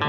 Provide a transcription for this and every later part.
On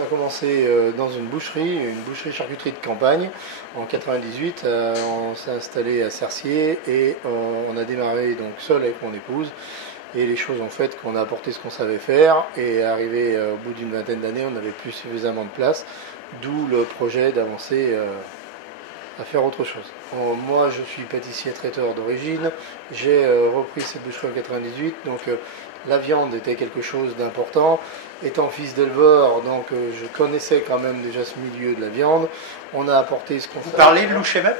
a commencé dans une boucherie charcuterie de campagne en 98. On s'est installé à Cercier et on a démarré donc seul avec mon épouse. Et les choses ont fait qu'on a apporté ce qu'on savait faire et arrivé au bout d'une vingtaine d'années, on n'avait plus suffisamment de place, d'où le projet d'avancer à faire autre chose. Moi, je suis pâtissier traiteur d'origine. J'ai repris cette boucherie en 98, donc la viande était quelque chose d'important. Étant fils d'éleveur, donc je connaissais quand même déjà ce milieu de la viande. On a apporté ce qu'on savait. Vous parlez de louche et meuble ?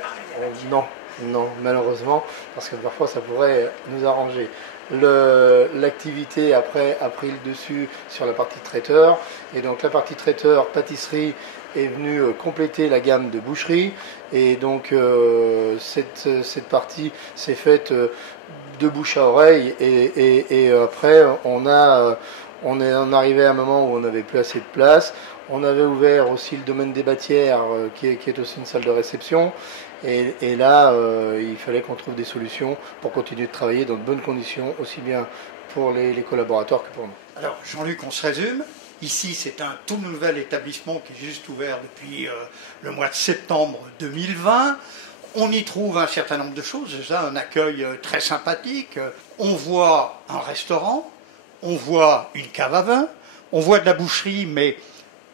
Non, malheureusement, parce que parfois ça pourrait nous arranger. L'activité après a pris le dessus sur la partie traiteur, et donc la partie traiteur pâtisserie est venue compléter la gamme de boucherie, et donc cette partie s'est faite de bouche à oreille, et après on est arrivé à un moment où on n'avait plus assez de place. On avait ouvert aussi le domaine des bâtières, qui est aussi une salle de réception. Et là, il fallait qu'on trouve des solutions pour continuer de travailler dans de bonnes conditions, aussi bien pour les collaborateurs que pour nous. Alors, Jean-Luc, on se résume. Ici, c'est un tout nouvel établissement qui est juste ouvert depuis le mois de septembre 2020. On y trouve un certain nombre de choses. Déjà, un accueil très sympathique. On voit un restaurant, on voit une cave à vin, on voit de la boucherie, mais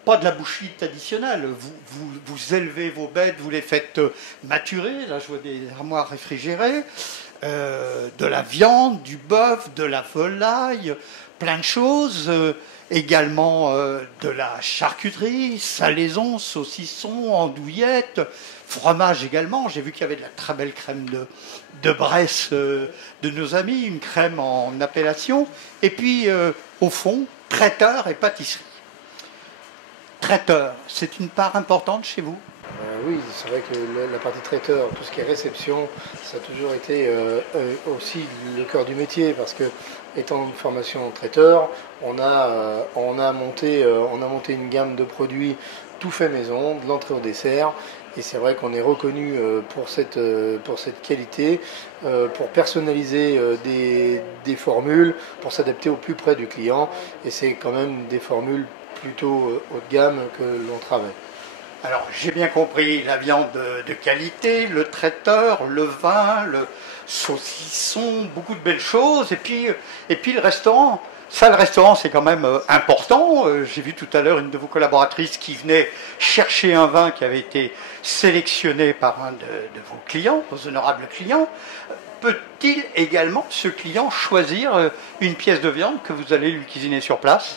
pas de la boucherie traditionnelle. Vous élevez vos bêtes, vous les faites maturer. Là, je vois des armoires réfrigérées, de la viande, du bœuf, de la volaille, plein de choses. Également de la charcuterie, salaison, saucisson, andouillettes, fromage également. J'ai vu qu'il y avait de la très belle crème de Bresse de nos amis, une crème en appellation. Et puis, au fond, traiteur et pâtisserie. Traiteur, c'est une part importante chez vous ? Oui, c'est vrai que la partie traiteur, tout ce qui est réception, ça a toujours été aussi le cœur du métier, parce que étant une formation traiteur, on a monté une gamme de produits tout fait maison, de l'entrée au dessert, et c'est vrai qu'on est reconnu pour cette qualité, pour personnaliser des formules, pour s'adapter au plus près du client, et c'est quand même des formules plutôt haut de gamme que l'on travaille. Alors, j'ai bien compris, la viande de qualité, le traiteur, le vin, le saucisson, beaucoup de belles choses. Et puis le restaurant. Ça, le restaurant, c'est quand même important. J'ai vu tout à l'heure une de vos collaboratrices qui venait chercher un vin qui avait été sélectionné par un de vos clients, vos honorables clients. Peut-il également, ce client, choisir une pièce de viande que vous allez lui cuisiner sur place ?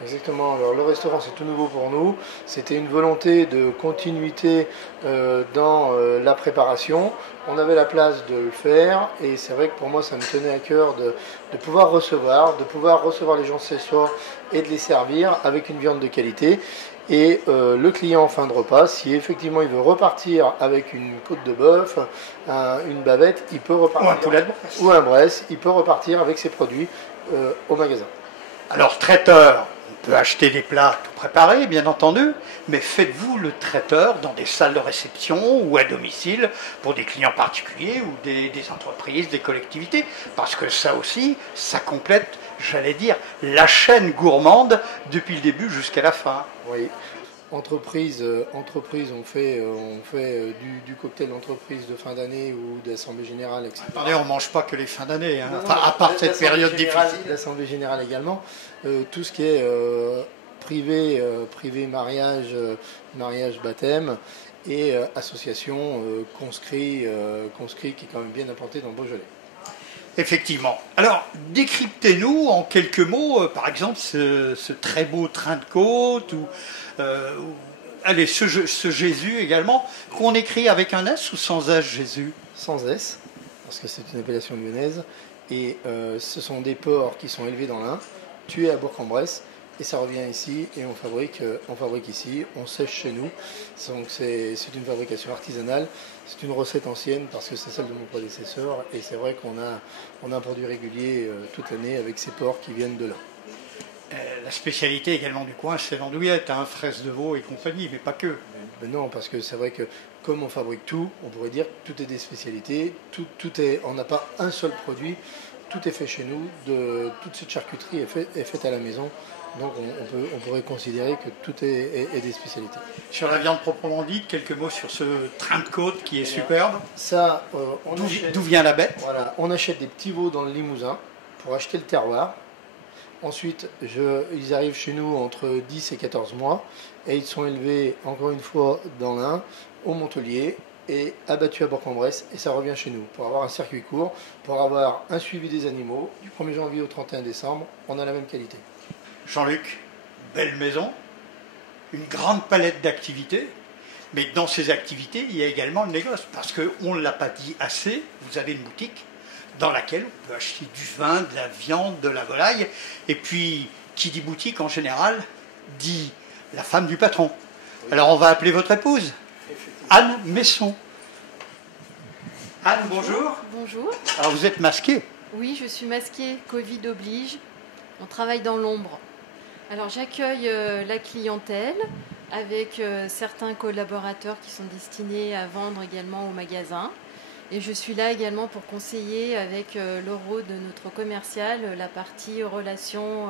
Exactement, alors le restaurant c'est tout nouveau pour nous, c'était une volonté de continuité dans la préparation, on avait la place de le faire et c'est vrai que pour moi ça me tenait à cœur de pouvoir recevoir les gens ce soir et de les servir avec une viande de qualité. Et le client en fin de repas, si effectivement il veut repartir avec une côte de bœuf, une bavette, il peut repartir, ou un poulet de Bresse, ou un Bresse, il peut repartir avec ses produits au magasin. Alors traiteur, on peut acheter des plats tout préparés, bien entendu, mais faites-vous le traiteur dans des salles de réception ou à domicile pour des clients particuliers ou des entreprises, des collectivités, parce que ça aussi, ça complète, j'allais dire, la chaîne gourmande depuis le début jusqu'à la fin. Oui. Entreprise, on fait du cocktail d'entreprise de fin d'année ou d'assemblée générale, etc. Attendez, on ne mange pas que les fins d'année, hein. Enfin, à part cette période difficile. L'assemblée générale également. Tout ce qui est privé, mariage, baptême et association conscrit qui est quand même bien implanté dans le Beaujolais. Effectivement. Alors, décryptez-nous en quelques mots, par exemple, ce très beau train de côte, ou allez, ce Jésus également, qu'on écrit avec un S ou sans S, Jésus ? Sans S, parce que c'est une appellation lyonnaise, et ce sont des porcs qui sont élevés dans l'Ain, tués à Bourg-en-Bresse, et ça revient ici, et on fabrique ici, on sèche chez nous. Donc c'est une fabrication artisanale, c'est une recette ancienne parce que c'est celle de mon prédécesseur, et c'est vrai qu'on a un produit régulier toute l'année avec ces porcs qui viennent de là. La spécialité également du coin, c'est l'andouillette, hein, fraises de veau et compagnie, mais pas que. Mais non, parce que c'est vrai que comme on fabrique tout, on pourrait dire que tout est des spécialités, on n'a pas un seul produit, tout est fait chez nous, toute cette charcuterie est faite à la maison, donc on pourrait considérer que tout est des spécialités. Sur la viande proprement dite, quelques mots sur ce train de côte qui est superbe. Ça, D'où vient la bête? Voilà, on achète des petits veaux dans le Limousin pour acheter le terroir. Ensuite, ils arrivent chez nous entre 10 et 14 mois et ils sont élevés, encore une fois, dans l'Ain, au Montelier et abattus à Bourg-en-Bresse et ça revient chez nous pour avoir un circuit court, pour avoir un suivi des animaux. Du 1er janvier au 31 décembre, on a la même qualité. Jean-Luc, belle maison, une grande palette d'activités, mais dans ces activités, il y a également le négoce, parce qu'on ne l'a pas dit assez, vous avez une boutique dans laquelle on peut acheter du vin, de la viande, de la volaille, et puis, qui dit boutique en général, dit la femme du patron. Alors on va appeler votre épouse, Anne Messon. Anne, bonjour. Bonjour. Alors vous êtes masquée. Oui, je suis masquée, Covid oblige. On travaille dans l'ombre. Alors j'accueille la clientèle avec certains collaborateurs qui sont destinés à vendre également au magasin. Et je suis là également pour conseiller avec le rôle de notre commercial, la partie relations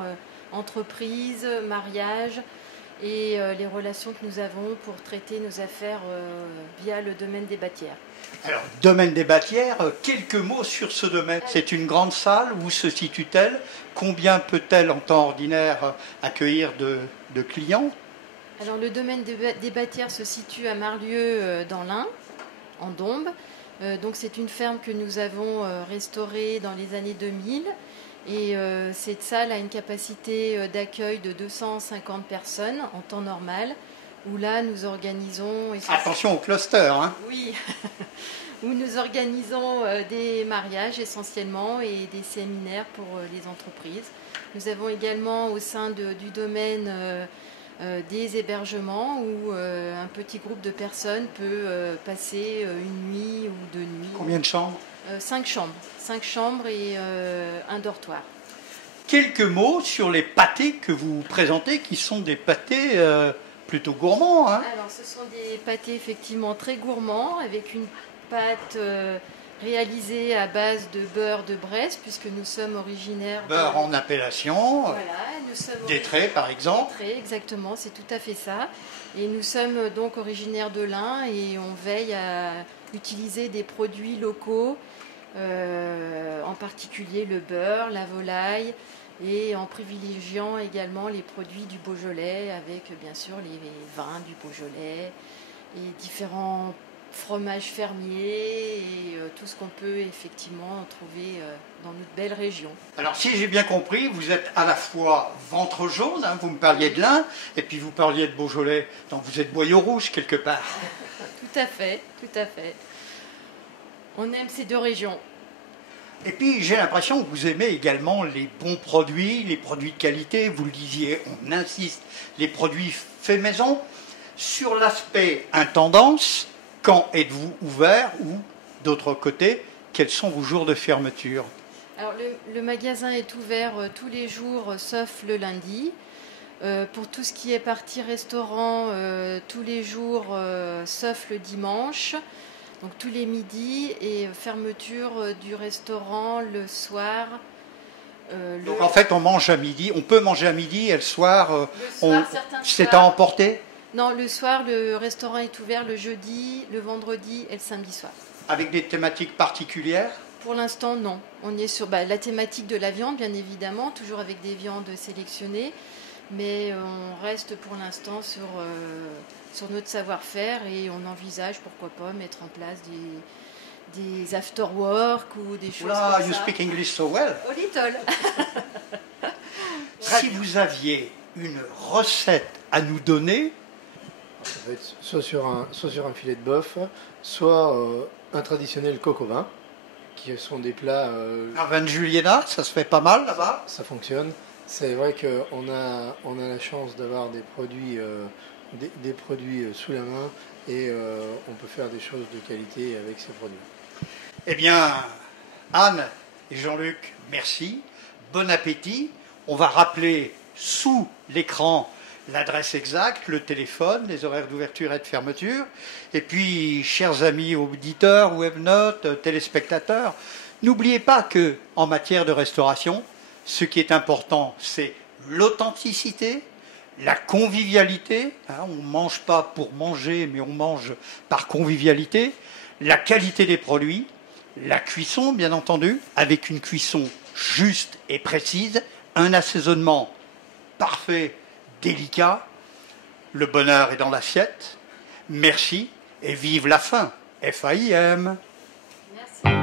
entreprise, mariage et les relations que nous avons pour traiter nos affaires via le domaine des bâtières. Alors, domaine des bâtières, quelques mots sur ce domaine. C'est une grande salle, où se situe-t-elle? Combien peut-elle en temps ordinaire accueillir de clients? Alors le domaine des bâtières se situe à Marlieu dans l'Ain, en Dombes. Donc c'est une ferme que nous avons restaurée dans les années 2000 et cette salle a une capacité d'accueil de 250 personnes en temps normal où là nous organisons... Attention au cluster, hein. Oui, où nous organisons des mariages essentiellement et des séminaires pour les entreprises. Nous avons également au sein du domaine des hébergements où un petit groupe de personnes peut passer une nuit ou 2 nuits. Combien de chambres? 5 chambres. 5 chambres et un dortoir. Quelques mots sur les pâtés que vous présentez, qui sont des pâtés plutôt gourmands, hein. Alors, ce sont des pâtés effectivement très gourmands, avec une pâte réalisée à base de beurre de Bresse, puisque nous sommes originaires... Beurre en appellation, voilà, nous sommes Détré par exemple. Détré, exactement, c'est tout à fait ça. Et nous sommes donc originaires de l'Ain et on veille à utiliser des produits locaux, en particulier le beurre, la volaille, et en privilégiant également les produits du Beaujolais avec bien sûr les vins du Beaujolais et différents fromages fermiers et tout ce qu'on peut effectivement trouver dans notre belle région. Alors si j'ai bien compris, vous êtes à la fois ventre jaune, hein, vous me parliez de l'Ain, et puis vous parliez de Beaujolais, donc vous êtes boyau rouge quelque part. Tout à fait, tout à fait. On aime ces deux régions. Et puis j'ai l'impression que vous aimez également les bons produits, les produits de qualité, vous le disiez, on insiste, les produits faits maison. Sur l'aspect intendance, quand êtes-vous ouvert ou d'autre côté, quels sont vos jours de fermeture? Alors le magasin est ouvert tous les jours sauf le lundi. Pour tout ce qui est partie restaurant, tous les jours sauf le dimanche. Donc tous les midis et fermeture du restaurant le soir. Donc en fait on mange à midi, on peut manger à midi et le soir, c'est à emporter? Non, le soir le restaurant est ouvert le jeudi, le vendredi et le samedi soir. Avec des thématiques particulières? Pour l'instant non. On est sur la thématique de la viande bien évidemment, toujours avec des viandes sélectionnées. Mais on reste pour l'instant sur notre savoir-faire et on envisage, pourquoi pas, mettre en place des after-work ou des choses comme ça. You speak English so well. A little. Si vous aviez une recette à nous donner... Ça peut être soit sur un filet de bœuf, soit un traditionnel coq au vin, qui sont des plats... Un vin de Juliena, ça se fait pas mal là-bas? Ça fonctionne. C'est vrai qu'on a la chance d'avoir des produits, des produits sous la main et on peut faire des choses de qualité avec ces produits. Eh bien, Anne et Jean-Luc, merci. Bon appétit. On va rappeler sous l'écran l'adresse exacte, le téléphone, les horaires d'ouverture et de fermeture. Et puis, chers amis auditeurs, webnotes, téléspectateurs, n'oubliez pas que en matière de restauration, ce qui est important, c'est l'authenticité, la convivialité. On ne mange pas pour manger, mais on mange par convivialité. La qualité des produits, la cuisson, bien entendu, avec une cuisson juste et précise, un assaisonnement parfait, délicat. Le bonheur est dans l'assiette. Merci et vive la faim. FAIM. Merci.